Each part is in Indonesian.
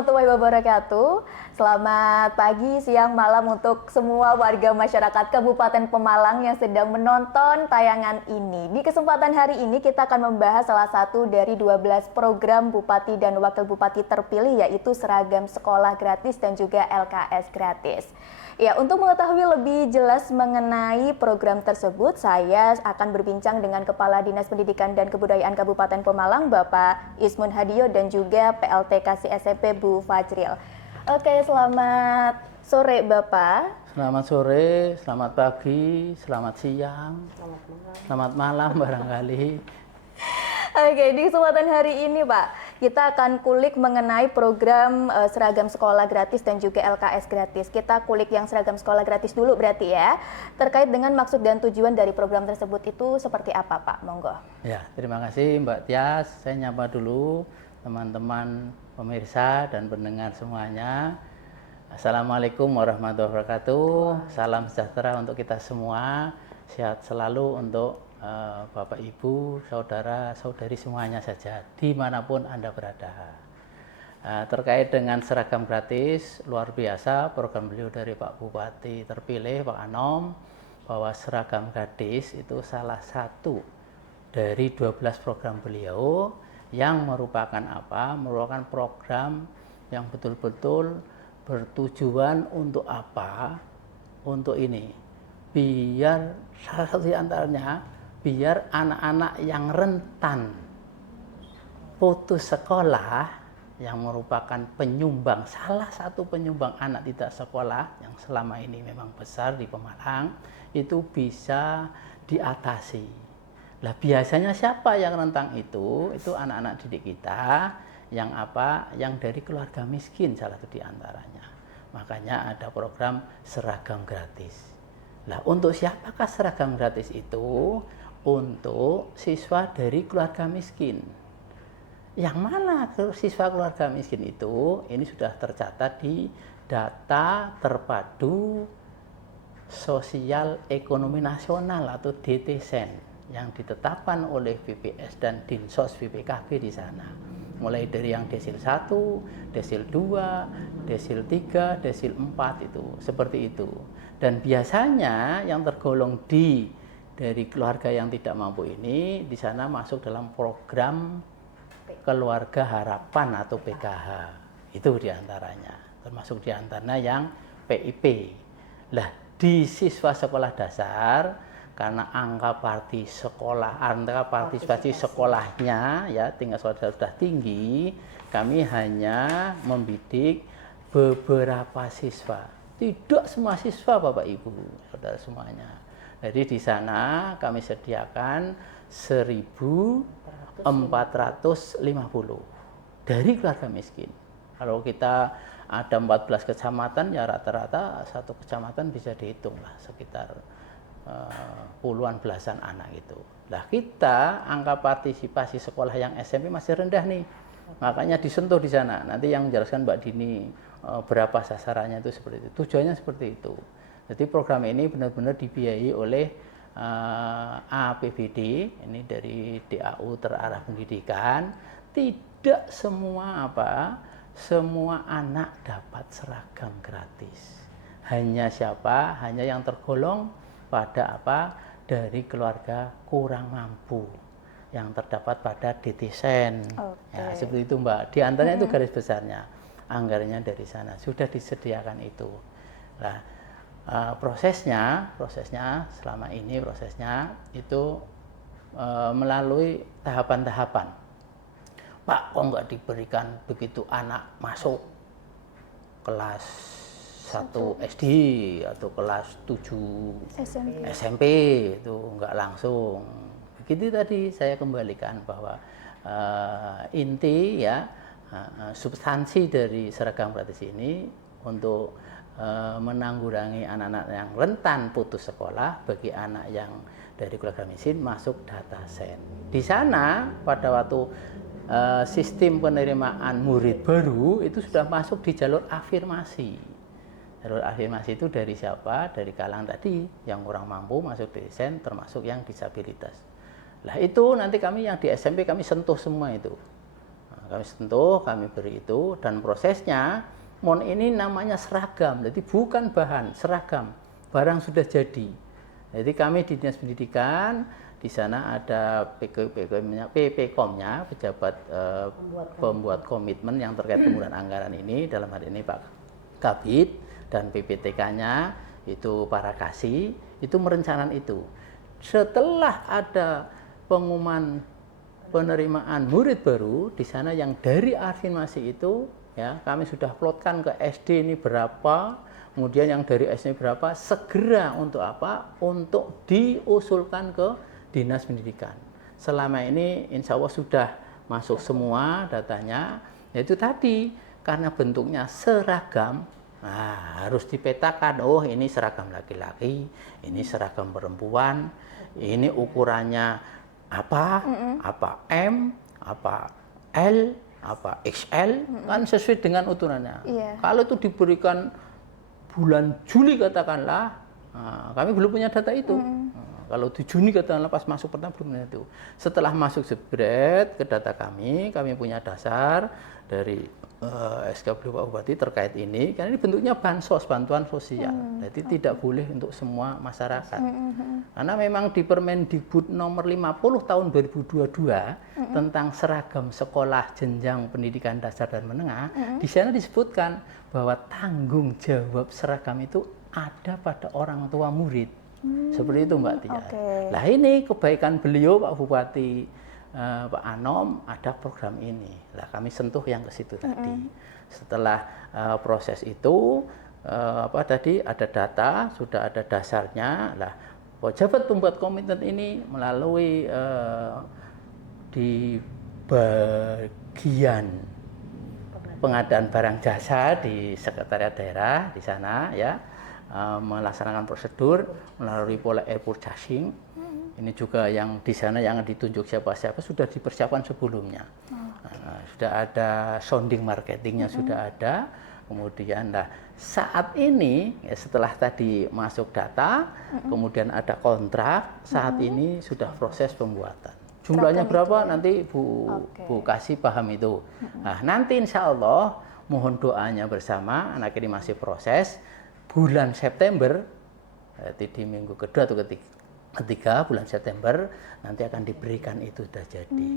warahmatullahi wabarakatuh. Selamat pagi, siang, malam untuk semua warga masyarakat Kabupaten Pemalang yang sedang menonton tayangan ini. Di kesempatan hari ini kita akan membahas salah satu dari 12 program Bupati dan Wakil Bupati terpilih, yaitu seragam sekolah gratis dan juga LKS gratis. Ya, untuk mengetahui lebih jelas mengenai program tersebut, saya akan berbincang dengan Kepala Dinas Pendidikan dan Kebudayaan Kabupaten Pemalang, Bapak Ismun Hadiyo, dan juga PLT Kasih SMP Bu Fajril. Oke, selamat sore Bapak. Selamat sore, selamat pagi, selamat siang, selamat malam barangkali. Oke, di kesempatan hari ini Pak, kita akan kulik mengenai program seragam sekolah gratis dan juga LKS gratis. Kita kulik yang seragam sekolah gratis dulu berarti ya. Terkait dengan maksud dan tujuan dari program tersebut itu seperti apa Pak? Monggo. Ya, terima kasih Mbak Tias. Saya nyapa dulu teman-teman pemirsa dan pendengar semuanya. Assalamualaikum warahmatullahi wabarakatuh. Salam sejahtera untuk kita semua. Sehat selalu untuk Bapak, Ibu, Saudara, Saudari semuanya saja, dimanapun Anda berada. Terkait dengan seragam gratis, luar biasa program beliau dari Pak Bupati terpilih, Pak Anom, bahwa seragam gratis itu salah satu dari 12 program beliau yang merupakan apa? Merupakan program yang betul-betul bertujuan untuk apa? Untuk ini, biar salah satu di antaranya, biar anak-anak yang rentan putus sekolah, yang merupakan penyumbang, salah satu penyumbang anak tidak sekolah yang selama ini memang besar di Pemalang, itu bisa diatasi. Lah biasanya siapa yang rentan itu anak-anak didik kita yang apa? Yang dari keluarga miskin salah satu di antaranya. Makanya ada program seragam gratis. Lah untuk siapakah seragam gratis itu? Untuk siswa dari keluarga miskin. Yang mana siswa keluarga miskin itu? Ini sudah tercatat di data terpadu sosial ekonomi nasional atau DTSEN yang ditetapkan oleh BPS dan Dinsos BPKB di sana. Mulai dari yang desil 1, desil 2, desil 3, desil 4 itu seperti itu. Dan biasanya yang tergolong dari keluarga yang tidak mampu ini di sana masuk dalam program Keluarga Harapan atau PKH. Itu diantaranya. Termasuk diantaranya yang PIP. Lah di siswa sekolah dasar, karena angka partisipasi sekolahnya ya tingkat sekolah sudah tinggi, kami hanya membidik beberapa siswa. Tidak semua siswa Bapak Ibu, Saudara semuanya. Jadi di sana kami sediakan 1.450 dari keluarga miskin. Kalau kita ada 14 kecamatan, ya rata-rata satu kecamatan bisa dihitung lah sekitar puluhan belasan anak itu. Nah kita angka partisipasi sekolah yang SMP masih rendah nih, makanya disentuh di sana. Nanti yang menjelaskan Mbak Dini berapa sasarannya itu seperti itu. Tujuannya seperti itu. Jadi program ini benar-benar dibiayai oleh APBD, ini dari DAU Terarah Pendidikan. Tidak semua semua anak dapat seragam gratis. Hanya siapa? Hanya yang tergolong pada dari keluarga kurang mampu yang terdapat pada DTSEN. Ya, seperti itu Mbak. Di antaranya itu garis besarnya. Anggarannya dari sana sudah disediakan itu. Nah, prosesnya selama ini itu melalui tahapan-tahapan. Pak, kok nggak diberikan begitu anak masuk kelas 1 SD atau kelas 7 SMP itu nggak langsung. Begitu tadi saya kembalikan bahwa inti ya substansi dari seragam gratis ini untuk menanggulangi anak-anak yang rentan putus sekolah bagi anak yang dari keluarga miskin masuk data sen. Di sana pada waktu sistem penerimaan murid baru itu sudah masuk di jalur afirmasi. Jalur afirmasi itu dari siapa? Dari kalangan tadi yang kurang mampu masuk DTSEN termasuk yang disabilitas. Lah itu nanti kami yang di SMP kami sentuh semua itu. kami sentuh, kami beri itu, dan prosesnya MON ini namanya seragam, jadi bukan bahan, seragam, barang sudah jadi. Jadi kami di Dinas Pendidikan, di sana ada PPKOM-nya, pejabat pembuat komitmen yang terkait penggunaan anggaran ini, dalam hal ini Pak Kabid, dan PPTK-nya itu para kasih, itu merencanakan itu. Setelah ada pengumuman penerimaan murid baru di sana yang dari afirmasi itu, ya kami sudah plotkan ke SD ini berapa, kemudian yang dari SD berapa, segera untuk apa? Untuk diusulkan ke Dinas Pendidikan. Selama ini insya Allah sudah masuk semua datanya, yaitu tadi karena bentuknya seragam, nah, harus dipetakan, oh ini seragam laki-laki, ini seragam perempuan, ini ukurannya apa M, apa L, apa XL, kan sesuai dengan ukurannya. Kalau itu diberikan bulan Juli katakanlah, nah, kami belum punya data itu. Kalau di Juni katakanlah pas masuk pertama belum punya itu. Setelah masuk jebret ke data kami punya dasar dari SK Pak Bupati terkait ini, karena ini bentuknya bansos, bantuan sosial. Jadi tidak boleh untuk semua masyarakat. Karena memang di Permendikbud nomor 50 tahun 2022 tentang seragam sekolah jenjang pendidikan dasar dan menengah, di sana disebutkan bahwa tanggung jawab seragam itu ada pada orang tua murid. Seperti itu Mbak Tia. Nah ini kebaikan beliau Pak Bupati Pak Anom ada program ini. Lah kami sentuh yang ke situ tadi. Setelah proses itu tadi ada data, sudah ada dasarnya. Lah pejabat pembuat komitmen ini melalui di bagian pengadaan barang jasa di sekretariat daerah di sana ya, melaksanakan prosedur melalui pola air purchasing. Ini juga yang di sana yang ditunjuk siapa-siapa sudah dipersiapkan sebelumnya. Sudah ada sounding marketingnya, sudah ada. Kemudian saat ini ya, setelah tadi masuk data, kemudian ada kontrak, saat ini sudah proses pembuatan. Jumlahnya berapa nanti Bu kasih paham itu. Nah, nanti insya Allah mohon doanya bersama, anak ini masih proses. Bulan September, di minggu kedua atau ketiga bulan September nanti akan diberikan itu sudah jadi.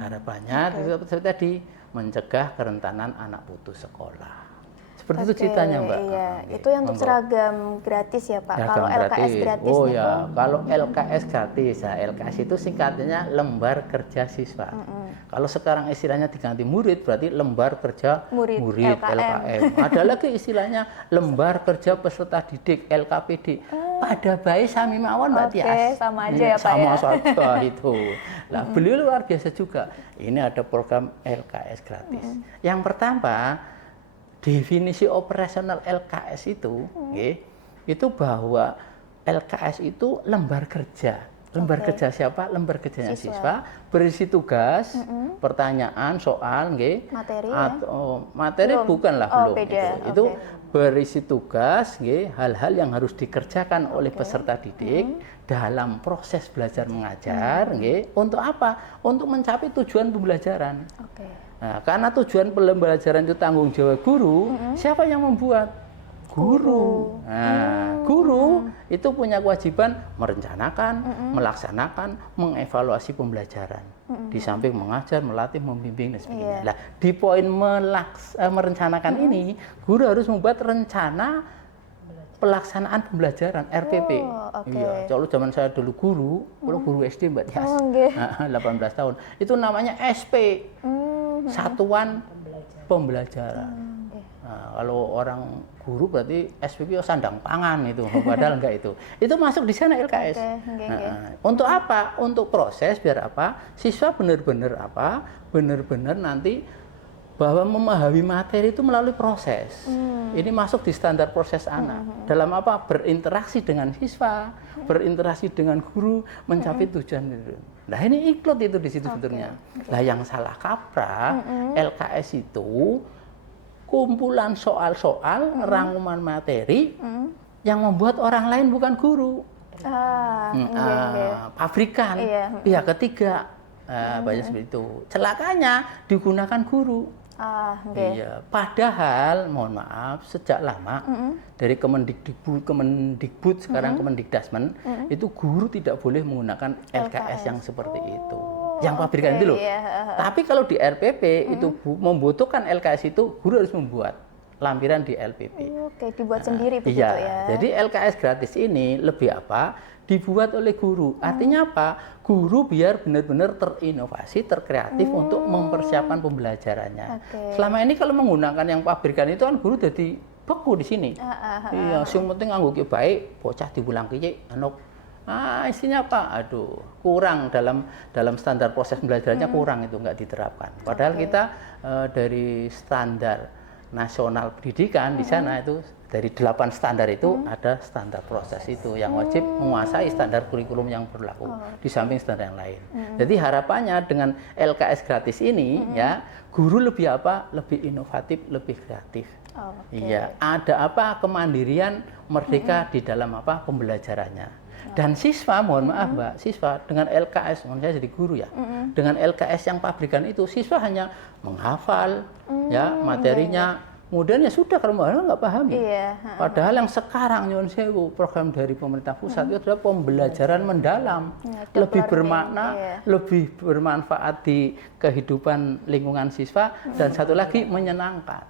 Harapannya seperti tadi mencegah kerentanan anak putus sekolah. Seperti itu ceritanya Mbak. Iya, itu yang untuk seragam gratis ya Pak. Kalau LKS gratis oh ya, kalau LKS gratis, ya LKS itu singkatnya lembar kerja siswa. Kalau sekarang istilahnya diganti murid, berarti lembar kerja murid LKM. Ada lagi istilahnya lembar kerja peserta didik LKPD. Pada baik sami mawon Mbak Tias. Sama aja ya Pak sama ya. Sama saja itu. Nah, beliau luar biasa juga. Ini ada program LKS gratis. Yang pertama, definisi operasional LKS itu, itu bahwa LKS itu lembar kerja. Lembar kerja siapa? Lembar kerjanya siswa berisi tugas, pertanyaan, soal, materi atau materi bukanlah belum. Itu berisi tugas, hal-hal yang harus dikerjakan oleh peserta didik dalam proses belajar mengajar, untuk apa? Untuk mencapai tujuan pembelajaran. Nah, karena tujuan pembelajaran itu tanggung jawab guru, siapa yang membuat? Guru. Nah, guru itu punya kewajiban merencanakan, melaksanakan, mengevaluasi pembelajaran. Di samping mengajar, melatih, membimbing dan sebagainya. Nah, di poin merencanakan ini, guru harus membuat rencana pelaksanaan pembelajaran RPP. Iya, kalau zaman saya dulu guru SD Mbak Tias, 18 tahun. Itu namanya SP, Satuan Pembelajaran. Nah, kalau orang guru berarti SPP sandang pangan itu, padahal enggak itu. Itu masuk di sana LKS. Untuk apa? Untuk proses biar apa? Siswa benar-benar apa? Benar-benar nanti bahwa memahami materi itu melalui proses. Ini masuk di standar proses anak. Dalam apa? Berinteraksi dengan siswa, berinteraksi dengan guru, mencapai tujuan itu. Nah ini ikut itu di situ sebetulnya. Nah yang salah kaprah, LKS itu kumpulan soal-soal, rangkuman materi yang membuat orang lain bukan guru. Pabrikan, pihak ketiga. banyak seperti itu. Celakanya digunakan guru. Iya, padahal mohon maaf sejak lama dari Kemendikbud sekarang Kemendikdasmen itu guru tidak boleh menggunakan LKS yang seperti itu. Yang pabrikan itu loh. Tapi kalau di RPP itu membutuhkan LKS itu guru harus membuat lampiran di LPP. Oke, dibuat sendiri begitu ya. Jadi LKS gratis ini lebih apa? Dibuat oleh guru. Artinya apa? Guru biar benar-benar terinovasi, terkreatif untuk mempersiapkan pembelajarannya. Selama ini kalau menggunakan yang pabrikan itu kan guru jadi beku di sini. Iya, yang penting nganggo ki baik, bocah diulang ki anuk. Isinya apa? Aduh, kurang dalam standar proses pembelajarannya kurang itu nggak diterapkan. Padahal kita dari standar nasional pendidikan di sana itu dari 8 standar itu ada standar proses itu yang wajib menguasai standar kurikulum yang berlaku di samping standar yang lain. Jadi harapannya dengan LKS gratis ini ya guru lebih apa? Lebih inovatif, lebih kreatif. Iya, ada apa? Kemandirian merdeka di dalam apa? Pembelajarannya. Dan siswa, mohon maaf Mbak, siswa dengan LKS, saya jadi guru ya, dengan LKS yang pabrikan itu siswa hanya menghafal ya materinya. Kemudian ya sudah kalau nggak paham. Padahal yang sekarang nyuwun sewu program dari pemerintah pusat itu adalah pembelajaran mendalam, lebih bermakna, lebih bermanfaat di kehidupan lingkungan siswa dan satu lagi menyenangkan.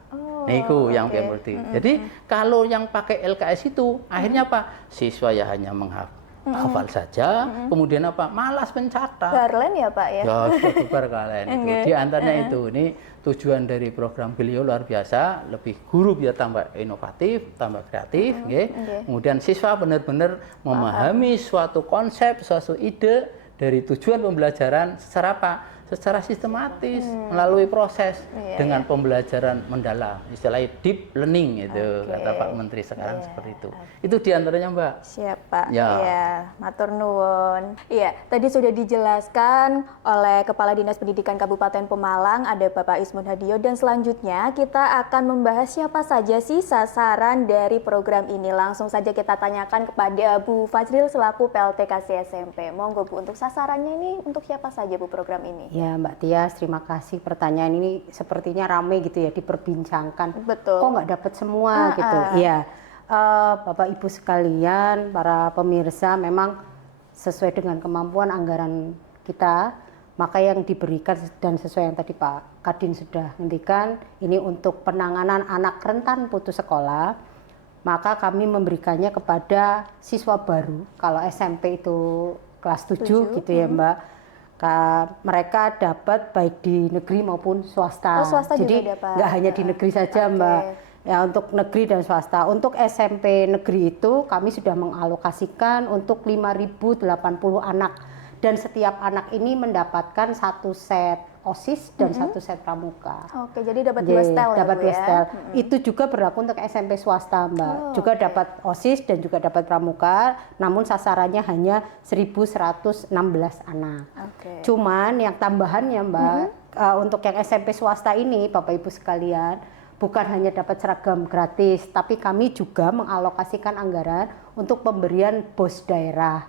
Nah itu yang penting. Jadi kalau yang pakai LKS itu akhirnya apa? Siswa ya hanya menghafal saja, kemudian apa? Malas mencatat. Garlen ya Pak ya? Ya sudah bubar kalian itu. Di antaranya itu, ini tujuan dari program beliau luar biasa, lebih guru biar tambah inovatif, tambah kreatif, kemudian siswa benar-benar memahami suatu konsep, suatu ide dari tujuan pembelajaran secara apa? Secara sistematis melalui proses dengan pembelajaran mendalam, istilahnya deep learning itu kata Pak Menteri sekarang seperti itu. Itu diantaranya Mbak. Siap Pak. Iya, matur nuwun. Iya, tadi sudah dijelaskan oleh Kepala Dinas Pendidikan Kabupaten Pemalang, ada Bapak Ismun Hadiono, dan selanjutnya kita akan membahas siapa saja sih sasaran dari program ini. Langsung saja kita tanyakan kepada Bu Fajril selaku PLT KC SMP. Monggo Bu, untuk sasarannya ini untuk siapa saja Bu program ini? Ya Mbak Tias, terima kasih pertanyaan ini sepertinya ramai gitu ya diperbincangkan. Betul. Kok nggak dapat semua gitu? Iya, Bapak Ibu sekalian, para pemirsa, memang sesuai dengan kemampuan anggaran kita, maka yang diberikan dan sesuai yang tadi Pak Kadin sudah ngendikan, ini untuk penanganan anak rentan putus sekolah, maka kami memberikannya kepada siswa baru. Kalau SMP itu kelas 7 gitu ya Mbak. Mereka dapat baik di negeri maupun swasta. Swasta jadi nggak hanya di negeri saja Mbak, ya untuk negeri dan swasta. Untuk SMP negeri itu kami sudah mengalokasikan untuk 5.080 anak, dan setiap anak ini mendapatkan 1 set OSIS dan 1 set pramuka. Oke, jadi dapat 2 setel ya dapat Bu 2 setel. ya? Itu juga berlaku untuk SMP swasta Mbak. Juga dapat OSIS dan juga dapat pramuka, namun sasarannya hanya 1.116 anak. Cuman yang tambahannya Mbak, untuk yang SMP swasta ini Bapak Ibu sekalian, bukan hanya dapat seragam gratis, tapi kami juga mengalokasikan anggaran untuk pemberian BOS daerah.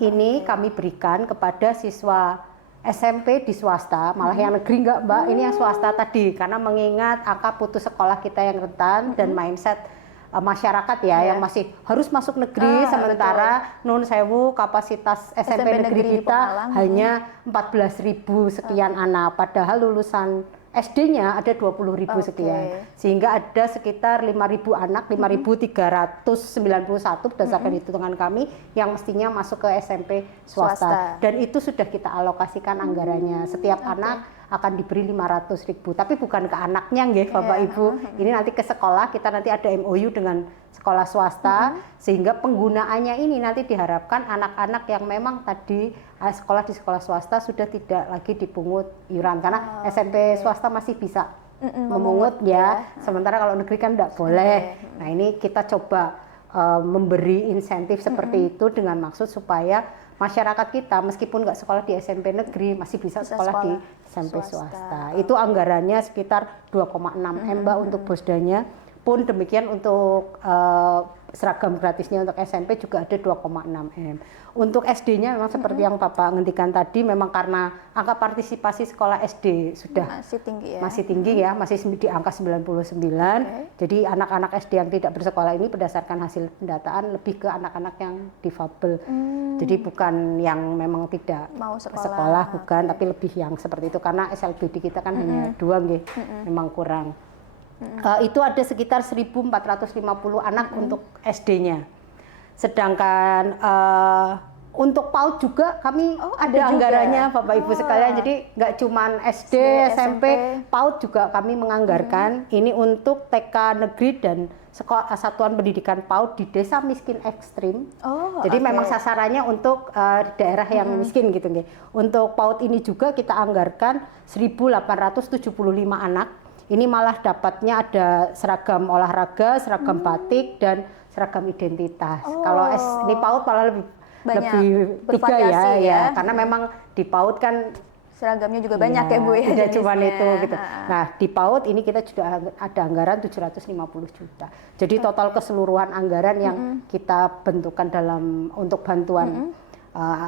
Ini kami berikan kepada siswa SMP di swasta, malah yang negeri enggak Mbak, ini yang swasta tadi, karena mengingat angka putus sekolah kita yang rentan dan mindset masyarakat ya yang masih harus masuk negeri, sementara nun sewu kapasitas SMP negeri kita hanya 14.000 sekian anak, padahal lulusan SD-nya ada 20.000 sekian, sehingga ada sekitar 5.000 anak, 5.391 berdasarkan hitungan kami yang mestinya masuk ke SMP swasta. Dan itu sudah kita alokasikan anggarannya. Setiap anak akan diberi 500.000, tapi bukan ke anaknya nggih Bapak Ibu. Ini nanti ke sekolah, kita nanti ada MOU dengan sekolah swasta, sehingga penggunaannya ini nanti diharapkan anak-anak yang memang tadi sekolah di sekolah swasta sudah tidak lagi dipungut iuran, karena SMP swasta masih bisa memungut ya, sementara kalau negeri kan tidak boleh. Nah ini kita coba memberi insentif seperti itu dengan maksud supaya masyarakat kita meskipun nggak sekolah di SMP negeri masih bisa sekolah di SMP swasta. Itu anggarannya sekitar 2,6 M Mbak untuk bosdanya. Pun demikian untuk seragam gratisnya untuk SMP juga ada 2,6 M. Untuk SD-nya memang seperti yang Bapak ngendikan tadi, memang karena angka partisipasi sekolah SD sudah masih tinggi ya, masih di angka 99. Jadi anak-anak SD yang tidak bersekolah ini berdasarkan hasil pendataan lebih ke anak-anak yang difabel. Jadi bukan yang memang tidak mau sekolah bukan, tapi lebih yang seperti itu karena SLBD kita kan hanya 2 nggih, memang kurang. Itu ada sekitar 1.450 anak untuk SD-nya. Sedangkan untuk PAUD juga kami ada anggarannya Bapak Ibu sekalian. Jadi nggak cuma SD, SMP, PAUD juga kami menganggarkan. Ini untuk TK negeri dan satuan pendidikan PAUD di desa miskin ekstrim. Jadi memang sasarannya untuk daerah yang miskin gitu nggih. Untuk PAUD ini juga kita anggarkan 1.875 anak. Ini malah dapatnya ada seragam olahraga, seragam batik, dan seragam identitas. Kalau di PAUD malah lebih 3 ya, karena memang di PAUD kan seragamnya juga banyak ya Bu ya. Tidak cuma itu gitu. Nah di PAUD ini kita juga ada anggaran 750 juta. Jadi total keseluruhan anggaran yang kita bentukkan untuk bantuan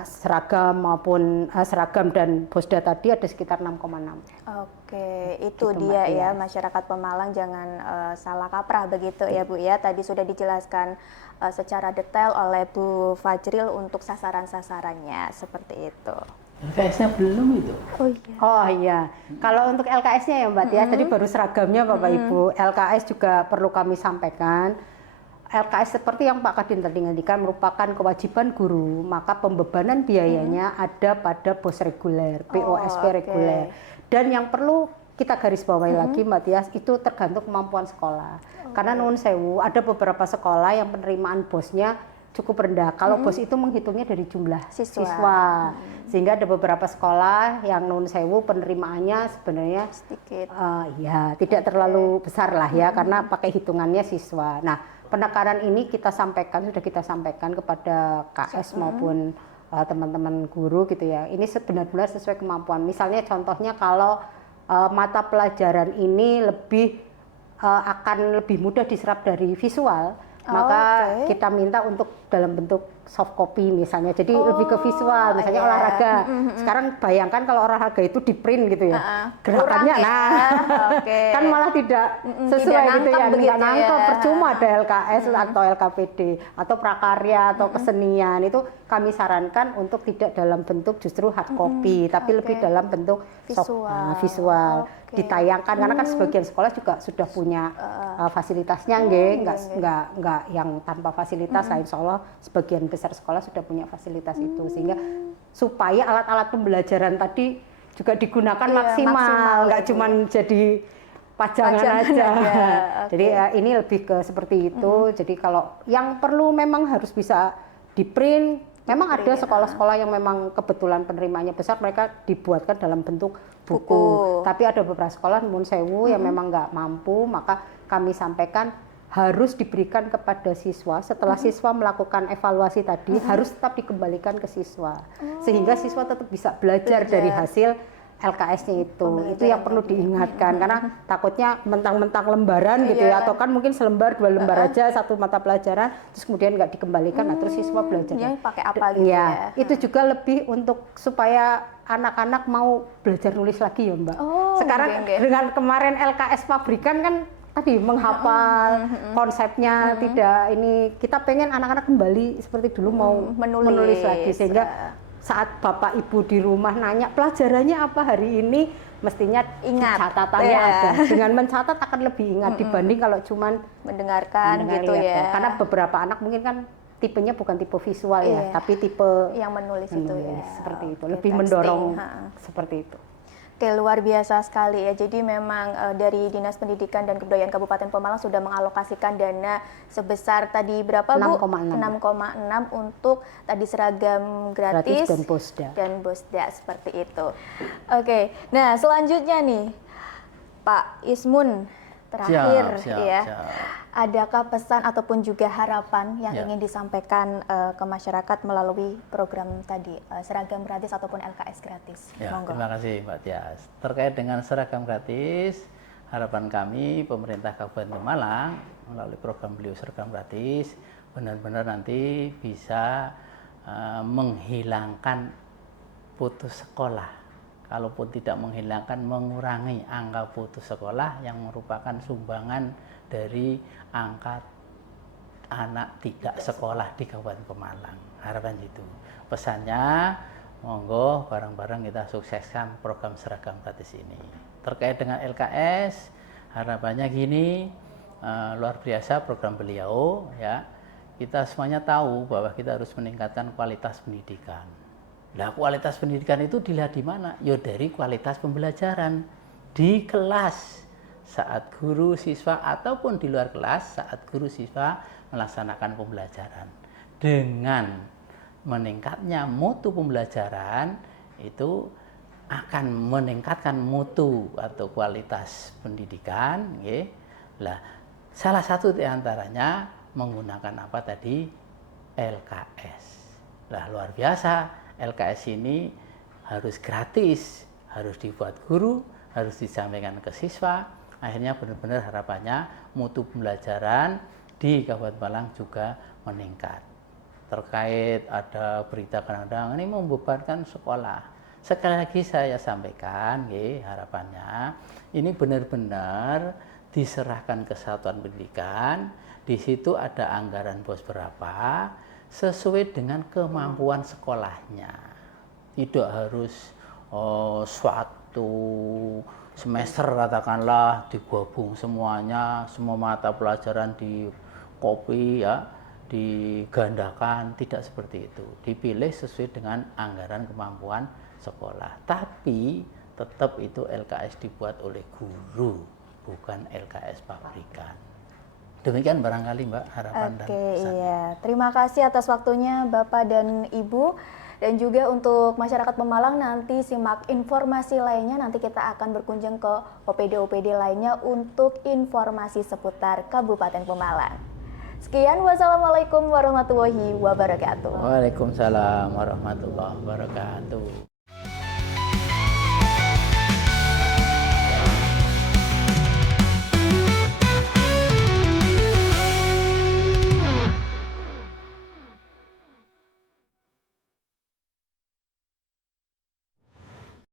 seragam maupun seragam dan bosda tadi ada sekitar 6,6. Oke, itu dia ya masyarakat Pemalang, jangan salah kaprah begitu ya Bu ya. Tadi sudah dijelaskan secara detail oleh Bu Fajril untuk sasaran-sasarannya seperti itu. LKS-nya belum itu. Oh iya. Kalau untuk LKS-nya ya Mbak Tia, tadi baru seragamnya Bapak Ibu. LKS juga perlu kami sampaikan. LKS seperti yang Pak Kadin tadi ngendikan merupakan kewajiban guru, maka pembebanan biayanya ada pada BOS reguler, POSP reguler. Dan yang perlu kita garis bawahi lagi Mbak Tias, itu tergantung kemampuan sekolah. Karena nuwun sewu, ada beberapa sekolah yang penerimaan BOS-nya cukup rendah. Kalau BOS itu menghitungnya dari jumlah siswa. Sehingga ada beberapa sekolah yang nuwun sewu penerimaannya sebenarnya sedikit. Ya, tidak terlalu besar lah ya, karena pakai hitungannya siswa. Nah, penekanan ini sudah kita sampaikan kepada KS maupun teman-teman guru gitu ya. Ini benar-benar sesuai kemampuan. Misalnya contohnya kalau mata pelajaran ini akan lebih mudah diserap dari visual, maka kita minta untuk dalam bentuk soft copy misalnya. Jadi lebih ke visual, misalnya olahraga. Sekarang bayangkan kalau olahraga itu di print gitu ya. Gerakannya kan malah tidak sesuai gitu ya. Nggak nangkep, percuma ada LKS atau LKPD atau prakarya atau kesenian. Itu kami sarankan untuk tidak dalam bentuk justru hard copy, tapi lebih dalam bentuk visual. Ditayangkan karena kan sebagian sekolah juga sudah punya fasilitasnya nggak yang tanpa fasilitas. Insya Allah sebagian besar sekolah sudah punya fasilitas itu, sehingga supaya alat-alat pembelajaran tadi juga digunakan maksimal, nggak cuma jadi pajangan aja. Jadi ini lebih ke seperti itu. Jadi kalau yang perlu memang harus bisa di print. Memang ada sekolah-sekolah yang memang kebetulan penerimanya besar, mereka dibuatkan dalam bentuk buku. Tapi ada beberapa sekolah nuwun sewu yang memang nggak mampu, maka kami sampaikan harus diberikan kepada siswa. Setelah siswa melakukan evaluasi tadi, harus tetap dikembalikan ke siswa. Sehingga siswa tetap bisa belajar dari hasil LKS-nya itu yang perlu diingatkan, karena takutnya mentang-mentang lembaran gitu ya, atau kan mungkin selembar 2 lembar aja satu mata pelajaran, terus kemudian nggak dikembalikan, terus siswa belajar. Pakai apa gitu ya? Itu juga lebih untuk supaya anak-anak mau belajar nulis lagi ya Mbak. Sekarang dengan kemarin LKS pabrikan kan tadi menghafal konsepnya, tidak ini kita pengen anak-anak kembali seperti dulu mau menulis lagi, sehingga saat Bapak Ibu di rumah nanya pelajarannya apa hari ini, mestinya ingat catatannya ada. Dengan mencatat akan lebih ingat dibanding kalau cuman mendengarkan gitu ya. Karena beberapa anak mungkin kan tipenya bukan tipe visual ya, tapi tipe yang menulis itu ya. Seperti itu, lebih mendorong seperti itu. Oke, luar biasa sekali ya. Jadi memang dari Dinas Pendidikan dan Kebudayaan Kabupaten Pemalang sudah mengalokasikan dana sebesar tadi berapa Bu? 6,6 untuk tadi seragam gratis dan bosda seperti itu. Oke, nah selanjutnya nih Pak Ismun terakhir siap. Adakah pesan ataupun juga harapan yang ingin disampaikan ke masyarakat melalui program tadi seragam gratis ataupun LKS gratis? Terima kasih Mbak Tias. Terkait dengan seragam gratis, harapan kami pemerintah Kabupaten Pemalang melalui program Beliau Seragam Gratis benar-benar nanti bisa menghilangkan putus sekolah. Kalaupun tidak menghilangkan, mengurangi angka putus sekolah yang merupakan sumbangan dari angka anak tidak sekolah di Kabupaten Pemalang. Harapan itu. Pesannya, monggo bareng-bareng kita sukseskan program seragam gratis ini. Terkait dengan LKS, harapannya gini, luar biasa program beliau ya. Kita semuanya tahu bahwa kita harus meningkatkan kualitas pendidikan. Nah, kualitas pendidikan itu dilihat di mana? Ya dari kualitas pembelajaran di kelas saat guru siswa ataupun di luar kelas saat guru siswa melaksanakan pembelajaran. Dengan meningkatnya mutu pembelajaran itu akan meningkatkan mutu atau kualitas pendidikan. Ya. Nah, salah satu di antaranya menggunakan apa tadi? LKS. Nah, luar biasa. LKS ini harus gratis, harus dibuat guru, harus disampaikan ke siswa. Akhirnya benar-benar harapannya mutu pembelajaran di Kabupaten Pemalang juga meningkat. Terkait ada berita kadang-kadang ini membebankan sekolah. Sekali lagi saya sampaikan, harapannya ini benar-benar diserahkan ke Satuan Pendidikan. Di situ ada anggaran bos berapa sesuai dengan kemampuan sekolahnya. Tidak harus suatu semester katakanlah digabung semuanya, semua mata pelajaran di copy ya, digandakan, tidak seperti itu. Dipilih sesuai dengan anggaran kemampuan sekolah. Tapi tetap itu LKS dibuat oleh guru, bukan LKS pabrikan. Demikian barangkali Mbak harapan dan pesannya. Iya. Terima kasih atas waktunya Bapak dan Ibu. Dan juga untuk masyarakat Pemalang nanti simak informasi lainnya, nanti kita akan berkunjung ke OPD-OPD lainnya untuk informasi seputar Kabupaten Pemalang. Sekian, wassalamualaikum warahmatullahi wabarakatuh. Waalaikumsalam warahmatullahi wabarakatuh.